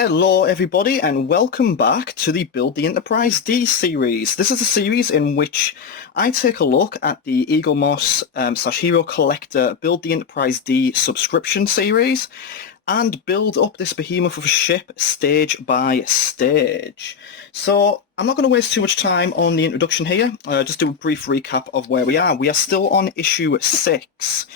Hello everybody and welcome back to the Build the Enterprise D series. This is a series in which I take a look at the Eaglemoss / Hero Collector Build the Enterprise D subscription series and build up this behemoth of a ship stage by stage. So I'm not going to waste too much time on the introduction here, just do a brief recap of where we are. We are still on issue 6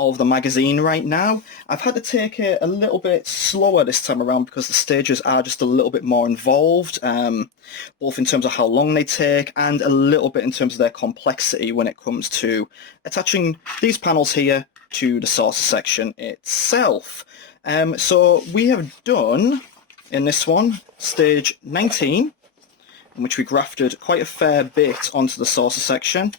of the magazine right now. I've had to take it a little bit slower this time around because the stages are just a little bit more involved, both in terms of how long they take and a little bit in terms of their complexity when it comes to attaching these panels here to the source section itself. So we have done, in this one, stage 19, in which we grafted quite a fair bit onto the saucer section.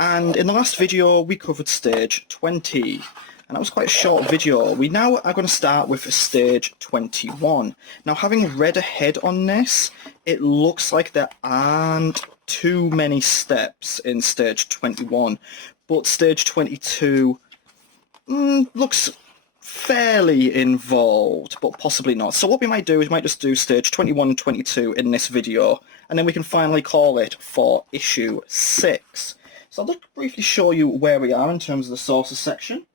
And in the last video we covered stage 20, and that was quite a short video. We now are going to start with stage 21. Now, having read ahead on this, it looks like there aren't too many steps in stage 21, but stage 22 looks fairly involved, but possibly not. So what we might do is we might just do stage 21 and 22 in this video, and then we can finally call it for issue 6. So I'll just briefly show you where we are in terms of the sources section.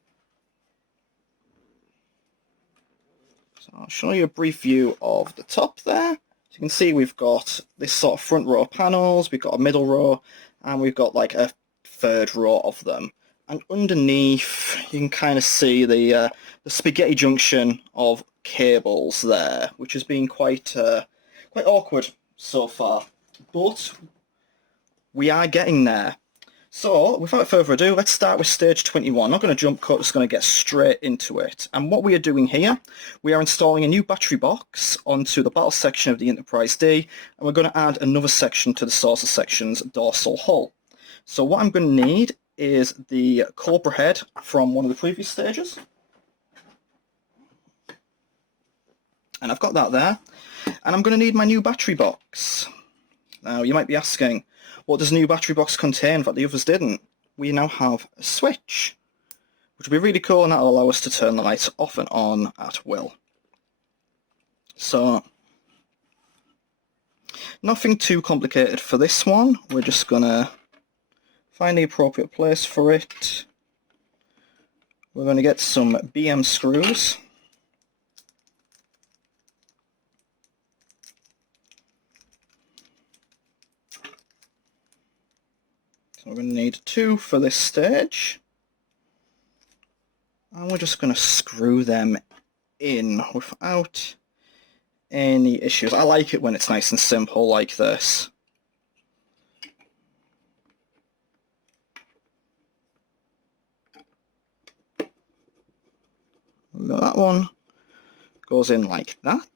So I'll show you a brief view of the top there. So you can see we've got this sort of front row of panels, we've got a middle row, and we've got like a third row of them. And underneath you can kind of see the spaghetti junction of cables there, which has been quite awkward so far. But we are getting there. So, without further ado, let's start with stage 21. I'm not going to jump cut, just going to get straight into it. And what we are doing here, we are installing a new battery box onto the battle section of the Enterprise D, and we're going to add another section to the saucer section's dorsal hull. So what I'm going to need is the Cobra head from one of the previous stages. And I've got that there. And I'm going to need my new battery box. Now, you might be asking, what does the new battery box contain that the others didn't? We now have a switch, which will be really cool, and that will allow us to turn the lights off and on at will. So, nothing too complicated for this one. We're just going to find the appropriate place for it. We're going to get some BM screws. So we're going to need 2 for this stage, and we're just going to screw them in without any issues. I like it when it's nice and simple like this. That one goes in like that.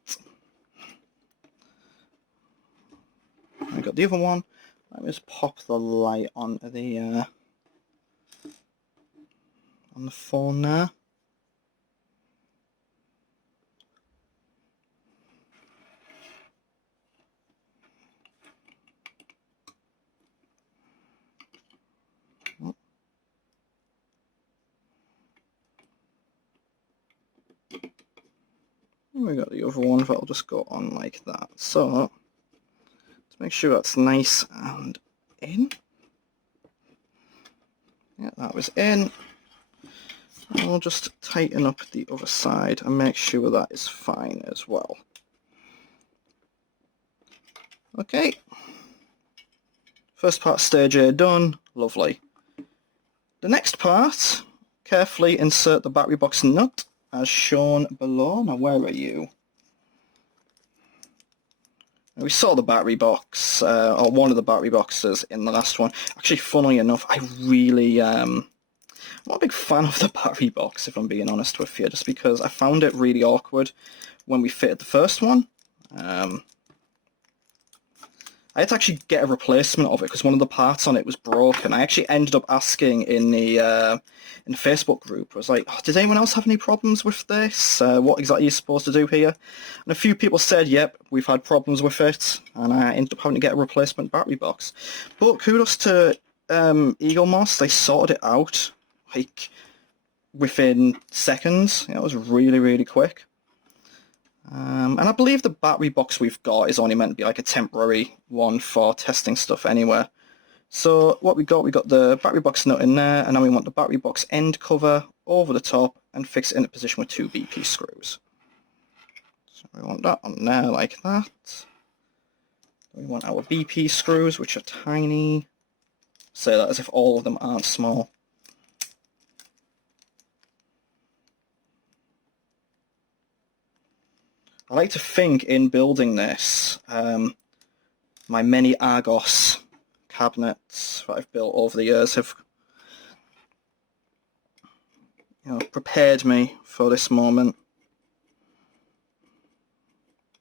I got the other one. Let me just pop the light on the phone there. Oh. We got the other one that'll just go on like that. So make sure that's nice and in. Yeah, that was in. And we'll just tighten up the other side and make sure that is fine as well. Okay. First part stage A done. Lovely. The next part, carefully insert the battery box nut as shown below. Now where are you? We saw the battery box, or one of the battery boxes in the last one. Actually, funnily enough, I'm not a big fan of the battery box, if I'm being honest with you, just because I found it really awkward when we fitted the first one. I had to actually get a replacement of it because one of the parts on it was broken. I actually ended up asking in the Facebook group. I was like, oh, does anyone else have any problems with this? What exactly are you supposed to do here? And a few people said, yep, we've had problems with it, and I ended up having to get a replacement battery box. But kudos to Eaglemoss, they sorted it out like within seconds. It was really, really quick. And I believe the battery box we've got is only meant to be like a temporary one for testing stuff anyway. So what we got the battery box nut in there, and then we want the battery box end cover over the top and fix it into position with 2 BP screws. So we want that on there like that. We want our BP screws, which are tiny. Say that as if all of them aren't small. I like to think in building this, my many Argos cabinets that I've built over the years have, prepared me for this moment.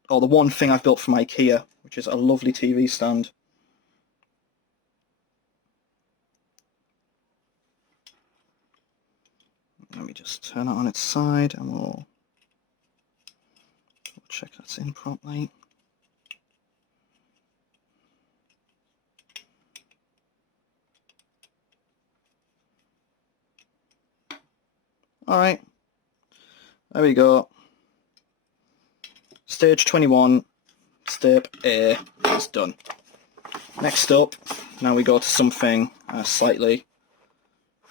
Or the one thing I've built from IKEA, which is a lovely TV stand. Let me just turn it on its side and we'll check that's in properly. Alright, there we go. Stage 21, step A is done. Next up, now we go to something slightly,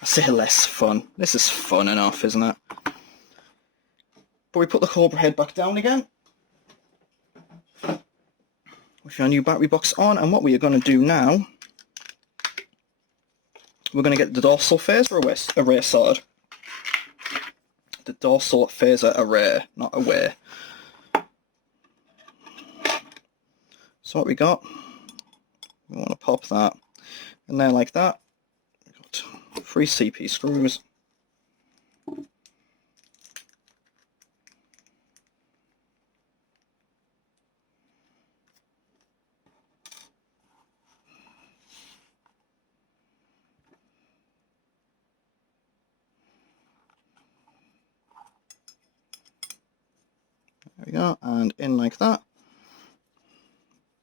I say less fun. This is fun enough, isn't it? But we put the Cobra head back down again with your new battery box on, and what we are going to do now, we're going to get the dorsal phaser array sorted. The dorsal phaser array, not away. So what we got, we want to pop that in there like that. We've got 3 CP screws. There we go, and in like that.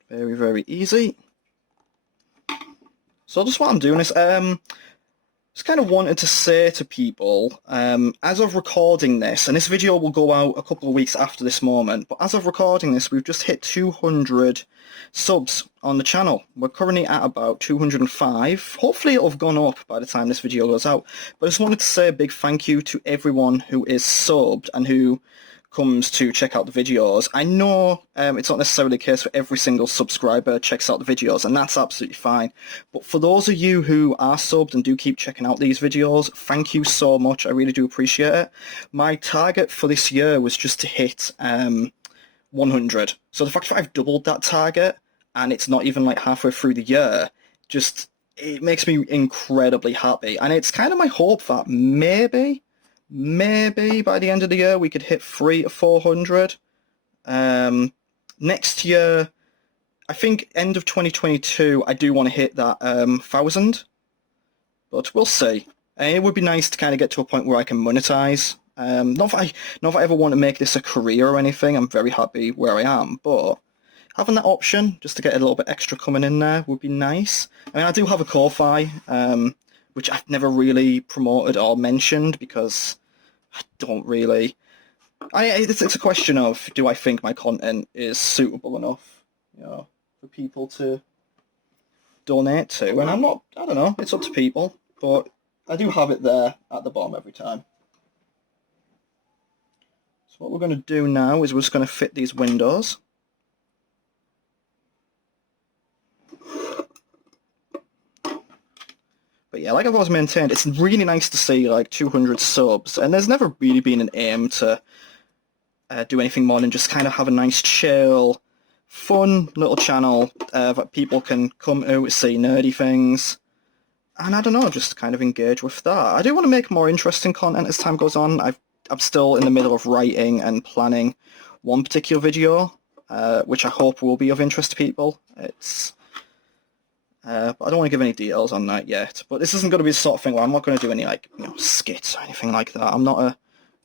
Very, very easy. So just what I'm doing is, just kind of wanted to say to people, as of recording this, and this video will go out a couple of weeks after this moment, but as of recording this, we've just hit 200 subs on the channel. We're currently at about 205. Hopefully it'll have gone up by the time this video goes out. But I just wanted to say a big thank you to everyone who is subbed and who comes to check out the videos. I know it's not necessarily the case for every single subscriber checks out the videos, and that's absolutely fine. But for those of you who are subbed and do keep checking out these videos, thank you so much. I really do appreciate it. My target for this year was just to hit 100. So the fact that I've doubled that target and it's not even like halfway through the year, it makes me incredibly happy. And it's kind of my hope that maybe by the end of the year we could hit 300 to 400. Next year, I think end of 2022, I do want to hit that 1,000, but we'll see. It would be nice to kind of get to a point where I can monetize. Not that I ever want to make this a career or anything. I'm very happy where I am, but having that option just to get a little bit extra coming in there would be nice. I mean, I do have a Ko-Fi, which I've never really promoted or mentioned because I don't really. It's a question of, do I think my content is suitable enough, for people to donate to? And I don't know, it's up to people, but I do have it there at the bottom every time. So what we're going to do now is we're just going to fit these windows. But yeah, like I've always maintained, it's really nice to see like 200 subs, and there's never really been an aim to do anything more than just kind of have a nice, chill, fun little channel that people can come out, see nerdy things, and I don't know, just kind of engage with that. I do want to make more interesting content as time goes on. I'm still in the middle of writing and planning one particular video, which I hope will be of interest to people. But I don't want to give any details on that yet. But this isn't going to be the sort of thing where I'm not going to do any skits or anything like that. I'm not a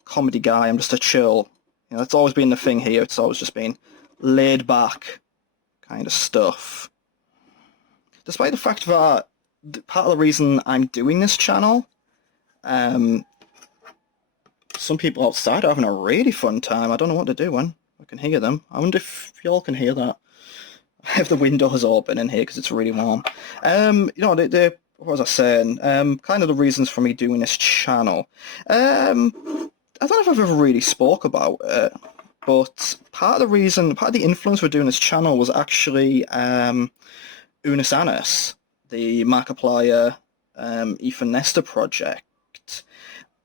comedy guy. I'm just a chill. That's always been the thing here. It's always just been laid back kind of stuff. Despite the fact that part of the reason I'm doing this channel, some people outside are having a really fun time. I don't know what they're doing. I can hear them. I wonder if y'all can hear that. I have the windows open in here because it's really warm. What was I saying? Kind of the reasons for me doing this channel. I don't know if I've ever really spoke about it, but part of the influence for doing this channel was actually Unus Annus, the Markiplier Ethan Nestor project.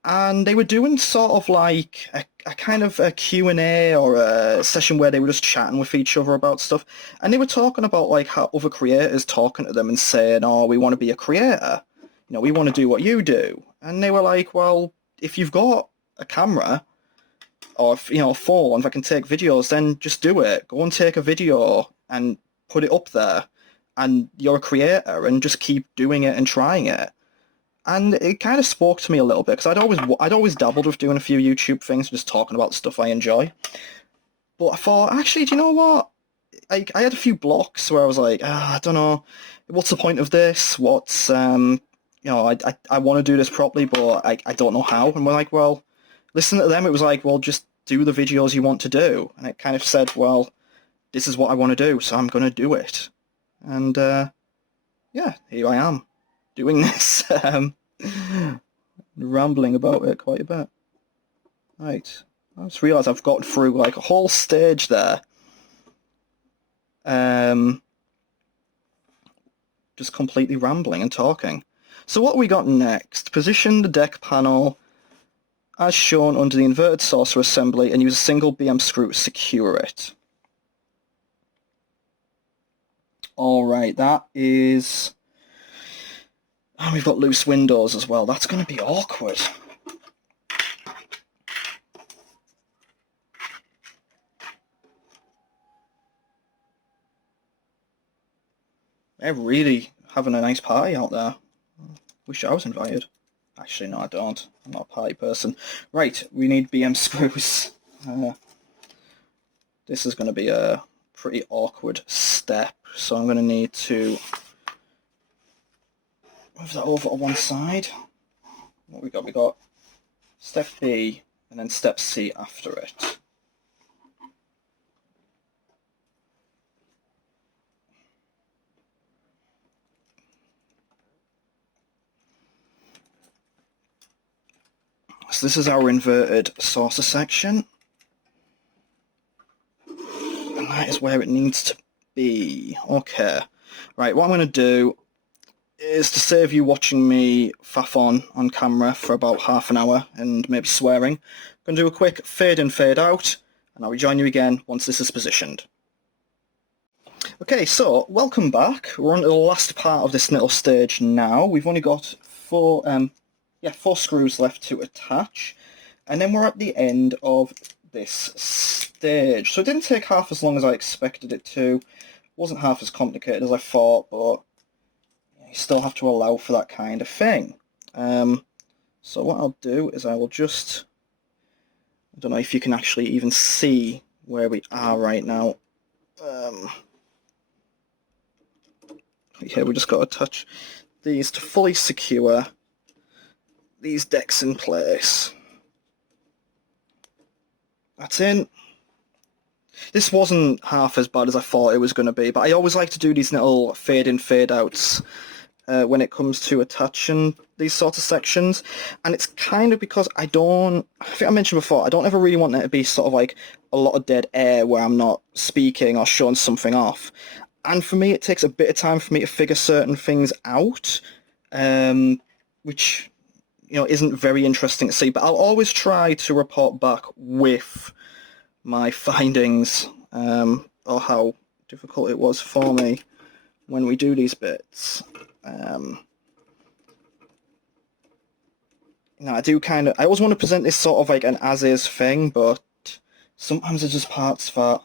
And they were doing sort of like a kind of a Q&A or a session where they were just chatting with each other about stuff. And they were talking about like how other creators talking to them and saying, oh, we want to be a creator. You know, we want to do what you do. And they were like, well, if you've got a camera or, a phone, if I can take videos, then just do it. Go and take a video and put it up there. And you're a creator and just keep doing it and trying it. And it kind of spoke to me a little bit, because I'd always dabbled with doing a few YouTube things, just talking about stuff I enjoy. But I thought, actually, do you know what? I had a few blocks where I was like, I don't know, what's the point of this? What's, I want to do this properly, but I don't know how. And we're like, well, listen to them. It was like, well, just do the videos you want to do. And it kind of said, well, this is what I want to do, so I'm going to do it. And, yeah, here I am, doing this. Rambling about it quite a bit. Right, I just realised I've got through like a whole stage there. Just completely rambling and talking. So what we got next? Position the deck panel as shown under the inverted saucer assembly and use a single BM screw to secure it. Alright, that is... Oh, we've got loose windows as well. That's going to be awkward. They're really having a nice party out there. Wish I was invited. Actually, no, I don't. I'm not a party person. Right, we need BM screws. This is going to be a pretty awkward step, so I'm going to need to move that over to one side. What we got? We got step B and then step C after it. So this is our inverted saucer section. And that is where it needs to be. Okay. Right, what I'm going to do is, to save you watching me faff on camera for about half an hour and maybe swearing, I'm going to do a quick fade in, fade out, and I'll rejoin you again once this is positioned. Okay, so welcome back. We're on to the last part of this little stage now. We've only got four screws left to attach, and then we're at the end of this stage. So it didn't take half as long as I expected it to. It wasn't half as complicated as I thought, but you still have to allow for that kind of thing. So what I'll do is I will just... I don't know if you can actually even see where we are right now. Here we just got to touch these to fully secure these decks in place. That's in. This wasn't half as bad as I thought it was going to be, but I always like to do these little fade-in, fade-outs when it comes to attaching these sort of sections. And it's kind of because I think I mentioned before, I don't ever really want there to be sort of like a lot of dead air where I'm not speaking or showing something off. And for me, it takes a bit of time for me to figure certain things out, which, isn't very interesting to see. But I'll always try to report back with my findings, or how difficult it was for me when we do these bits. I always want to present this sort of like an as-is thing, but sometimes there's just parts that,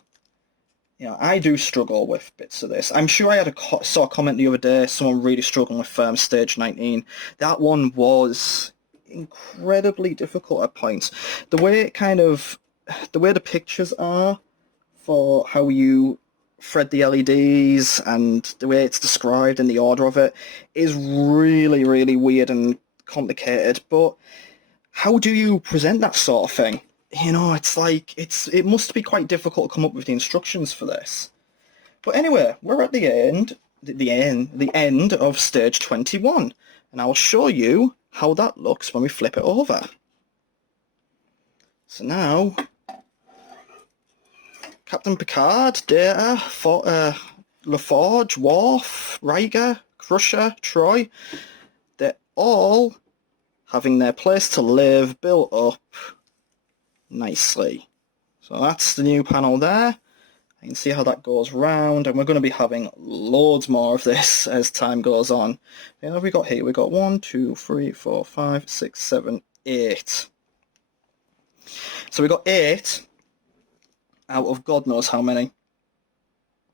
I do struggle with bits of this. I'm sure I had saw a comment the other day, someone really struggling with stage 19. That one was incredibly difficult at points. The way the pictures are for how you thread the LEDs and the way it's described and the order of it is really, really weird and complicated. But how do you present that sort of thing you know, it's like, it must be quite difficult to come up with the instructions for this. But anyway, we're at the end of stage 21, and I'll show you how that looks when we flip it over. So now, Captain Picard, Data, LaForge, Worf, Riker, Crusher, Troy, they're all having their place to live built up nicely. So that's the new panel there. You can see how that goes round, and we're going to be having loads more of this as time goes on. What have we got here? We've got 1, 2, 3, 4, 5, 6, 7, 8. So we've got 8 out of God knows how many.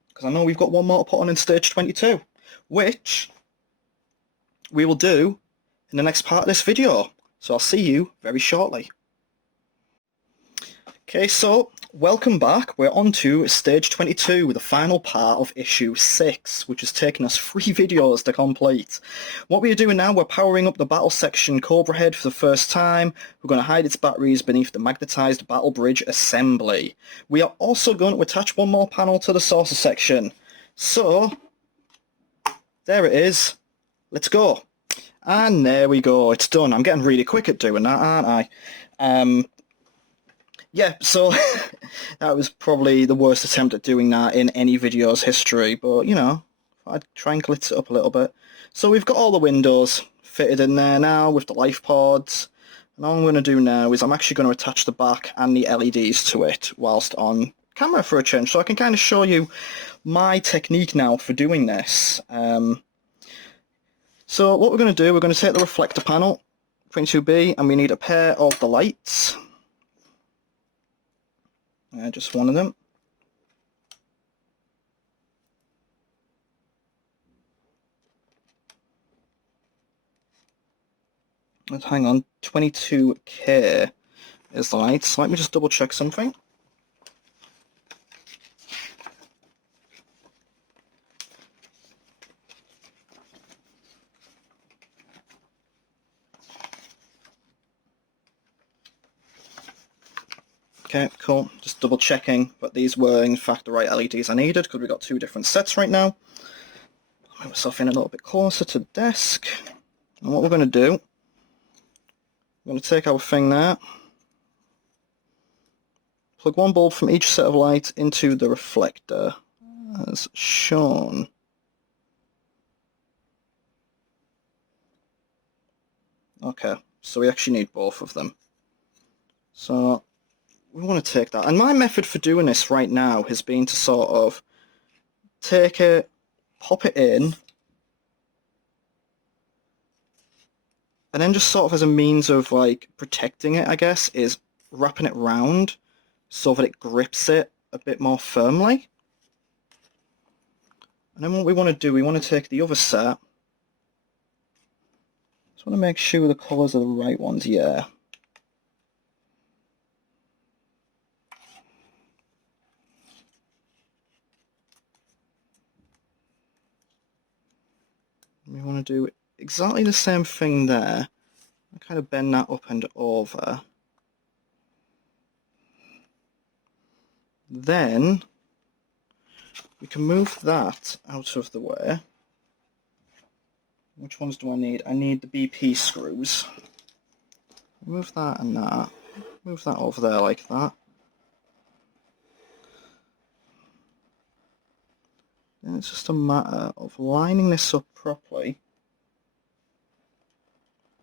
Because I know we've got one more to put on in stage 22, which we will do in the next part of this video. So I'll see you very shortly. Okay, so welcome back. We're on to stage 22, the final part of issue 6, which has taken us 3 videos to complete. What we are doing now, we're powering up the battle section Cobra Head for the first time. We're going to hide its batteries beneath the magnetized battle bridge assembly. We are also going to attach one more panel to the saucer section. So, there it is. Let's go. And there we go, it's done. I'm getting really quick at doing that, aren't I? Yeah, so that was probably the worst attempt at doing that in any video's history, but, you know, I'd try and glitz it up a little bit. So we've got all the windows fitted in there now with the life pods, and all I'm going to do now is I'm actually going to attach the back and the LEDs to it whilst on camera for a change, so I can kind of show you my technique now for doing this. So what we're going to do, we're going to take the reflector panel, 22B, and we need a pair of the lights. Just one of them. Let's hang on, 22K is the light. So let me just double check something. Okay, cool. Just double checking, but these were in fact the right LEDs I needed because we've got 2 different sets right now. I'll move myself in a little bit closer to the desk. And what we're going to do, we're going to take our thing there, plug one bulb from each set of lights into the reflector, as shown. Okay, so we actually need both of them. So we want to take that. And my method for doing this right now has been to sort of take it, pop it in, and then just sort of as a means of like protecting it, I guess, is wrapping it round so that it grips it a bit more firmly. And then what we want to do, we want to take the other set. Just want to make sure the colours are the right ones, yeah. We want to do exactly the same thing there. I kind of bend that up and over. Then we can move that out of the way. Which ones do I need? I need the BP screws. Move that and that. Move that over there like that. Then it's just a matter of lining this up properly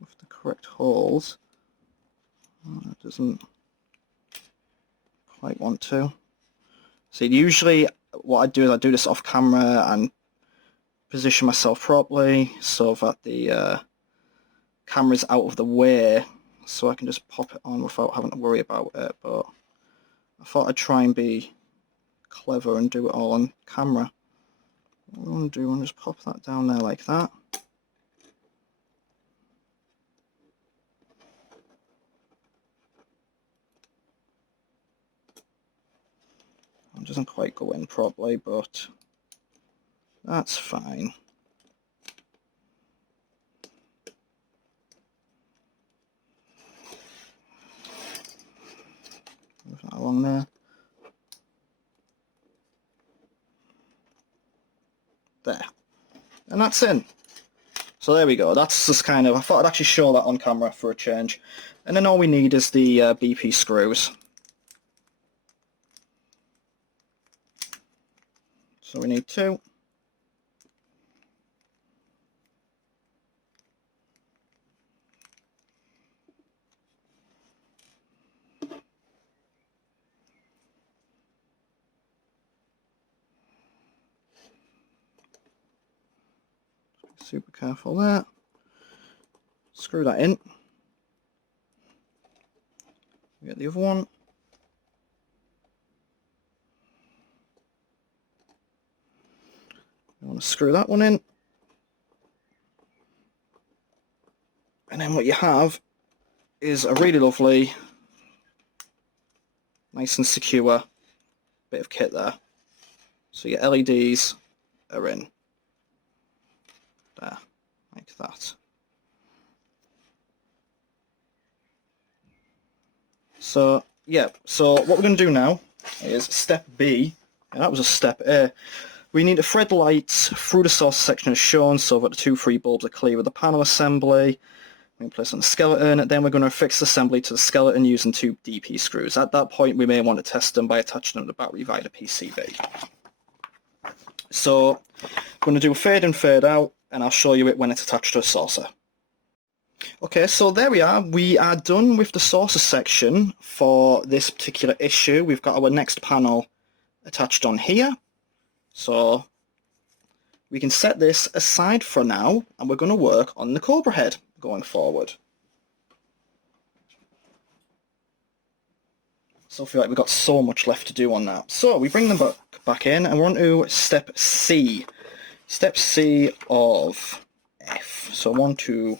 with the correct holes. Oh, it doesn't quite want to. So usually what I do is I do this off camera and position myself properly so that the camera's out of the way so I can just pop it on without having to worry about it. But I thought I'd try and be clever and do it all on camera. What I want to do, I'm just pop that down there like that. It doesn't quite go in properly, but that's fine. along there. There. And that's in. So there we go. That's just kind of, I thought I'd actually show that on camera for a change. And then all we need is the BP screws. So we need 2. Super careful there. Screw that in. Get the other one. You want to screw that one in. And then what you have is a really lovely, nice and secure bit of kit there. So your LEDs are in. There, like that. So, yeah, so what we're going to do now is step B, and that was a step A. We need to thread the lights through the source section as shown so that the 2 free bulbs are clear of the panel assembly. We can place on the skeleton, and then we're going to fix the assembly to the skeleton using 2 DP screws. At that point, we may want to test them by attaching them to the battery via the PCB. So, I'm going to do a fade in, fade out, and I'll show you it when it's attached to a saucer. Okay, so there we are. We are done with the saucer section for this particular issue. We've got our next panel attached on here. So we can set this aside for now, and we're going to work on the Cobra head going forward. So I feel like we've got so much left to do on that. So we bring them back in, and we're on to step C. Step C of F. So 1, 2,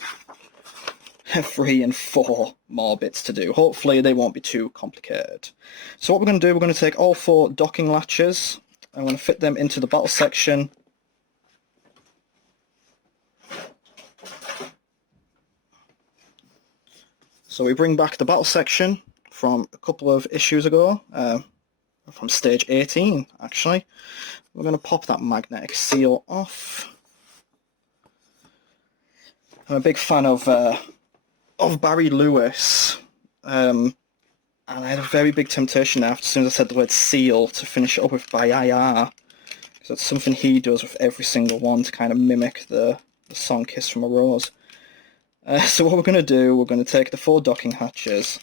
3 and 4 more bits to do. Hopefully they won't be too complicated. So what we're going to do, we're going to take all 4 docking latches. I'm going to fit them into the battle section. So we bring back the battle section from a couple of issues ago, from stage 18 actually. We're going to pop that magnetic seal off. I'm a big fan of Barry Lewis, and I had a very big temptation after, as soon as I said the word seal, to finish it up with by IR, because that's something he does with every single one to kind of mimic the song Kiss from a Rose. So what we're going to do, we're going to take the 4 docking hatches,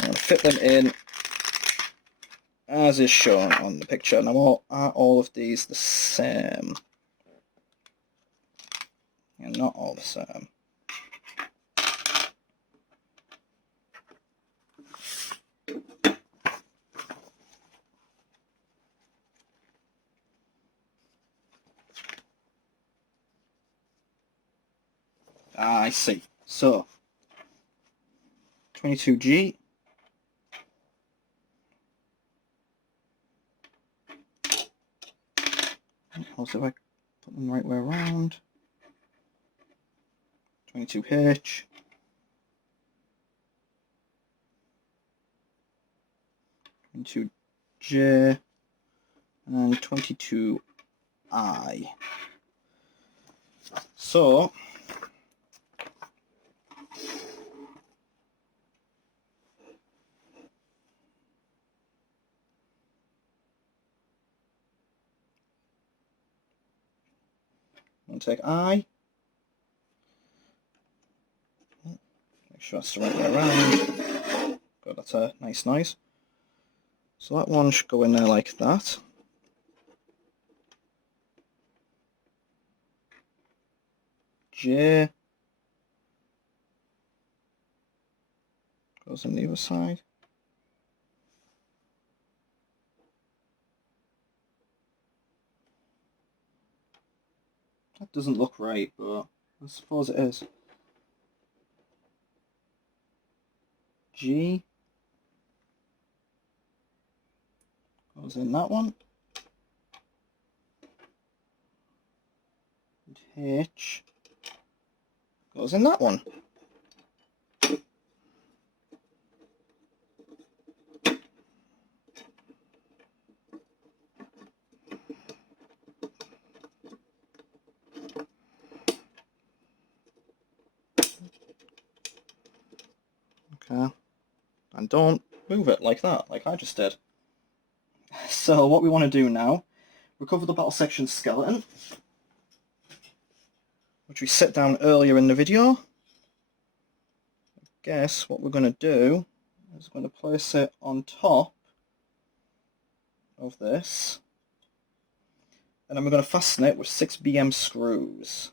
I'm going to fit them in as is shown on the picture. Now are all of these the same? And not all the same. I see. So 22G. Also, if I put them the right way around. 22H. 22J. And 22I. So I'm going to take I. Make sure that's the right way around. Good, that's a nice noise. So that one should go in there like that. J goes on the other side. That doesn't look right, but I suppose it is. G goes in that one. And H goes in that one. and don't move it like that, like I just did. So what we want to do now, recover the battle section skeleton, which we set down earlier in the video. I guess what we're going to do is going to place it on top of this, and then we're going to fasten it with 6 BM screws.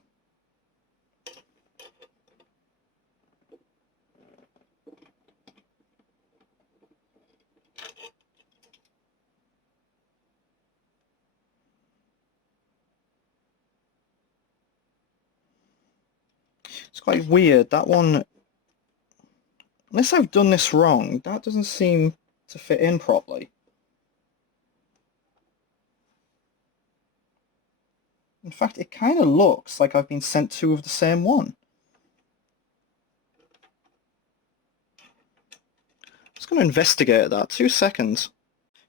It's quite weird, that one, unless I've done this wrong, that doesn't seem to fit in properly. In fact, it kind of looks like I've been sent 2 of the same one. Just going to investigate that, 2 seconds.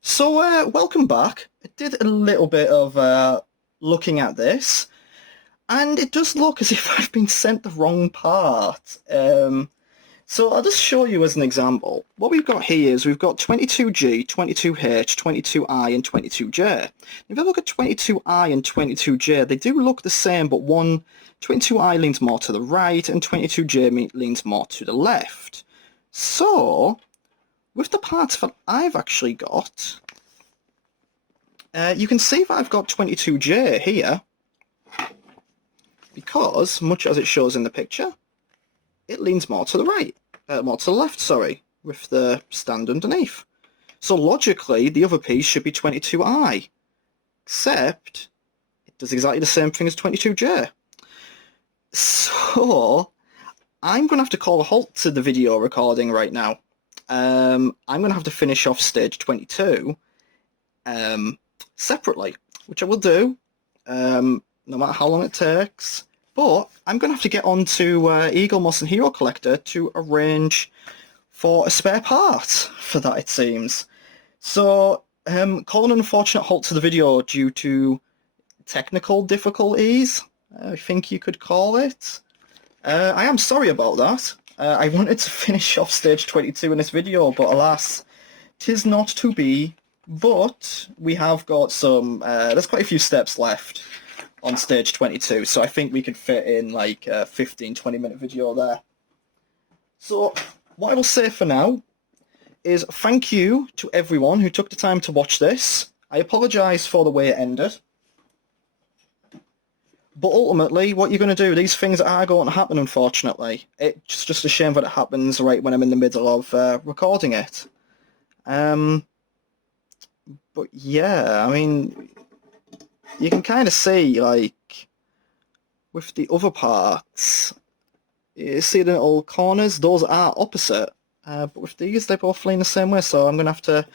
So, welcome back. I did a little bit of looking at this, and it does look as if I've been sent the wrong part. So I'll just show you as an example. What we've got here is we've got 22G, 22H, 22I, and 22J. If you look at 22I and 22J, they do look the same, but 22I leans more to the right, and 22J leans more to the left. So, with the parts that I've actually got, you can see that I've got 22J here, because, much as it shows in the picture, it leans more to the right, more to the left, sorry, with the stand underneath. So logically, the other piece should be 22I, except it does exactly the same thing as 22J. So, I'm going to have to call a halt to the video recording right now. I'm going to have to finish off stage 22 separately, which I will do, no matter how long it takes. But I'm going to have to get on to Eagle Moss and Hero Collector to arrange for a spare part for that, it seems. So, calling an unfortunate halt to the video due to technical difficulties, I think you could call it. I am sorry about that. I wanted to finish off stage 22 in this video, but alas, 'tis not to be. But we have got some, there's quite a few steps left on stage 22, so I think we could fit in like a 15-20 minute video there. So what I will say for now is thank you to everyone who took the time to watch this. I apologise for the way it ended, but ultimately what you're going to do, these things are going to happen, unfortunately. It's just a shame that it happens right when I'm in the middle of recording it. But yeah, I mean, you can kind of see, like, with the other parts, you see the little corners, those are opposite, but with these, they both lean the same way, so I'm going to have to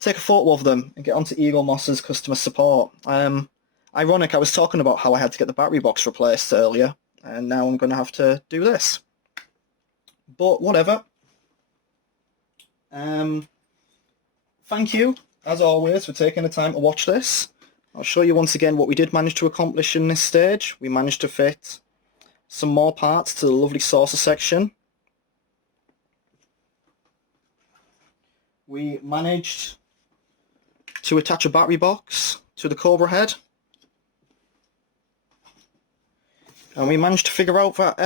take a photo of them and get onto Eagle Moss's customer support. Ironic, I was talking about how I had to get the battery box replaced earlier, and now I'm going to have to do this. But whatever. Thank you, as always, for taking the time to watch this. I'll show you once again what we did manage to accomplish in this stage. We managed to fit some more parts to the lovely saucer section. We managed to attach a battery box to the Cobra head. And we managed to figure out that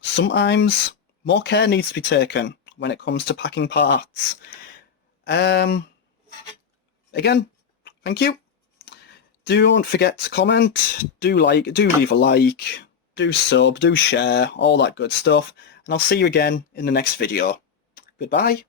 sometimes more care needs to be taken when it comes to packing parts. Again, thank you. Don't forget to comment, do leave a like, do sub, do share, all that good stuff. And I'll see you again in the next video. Goodbye.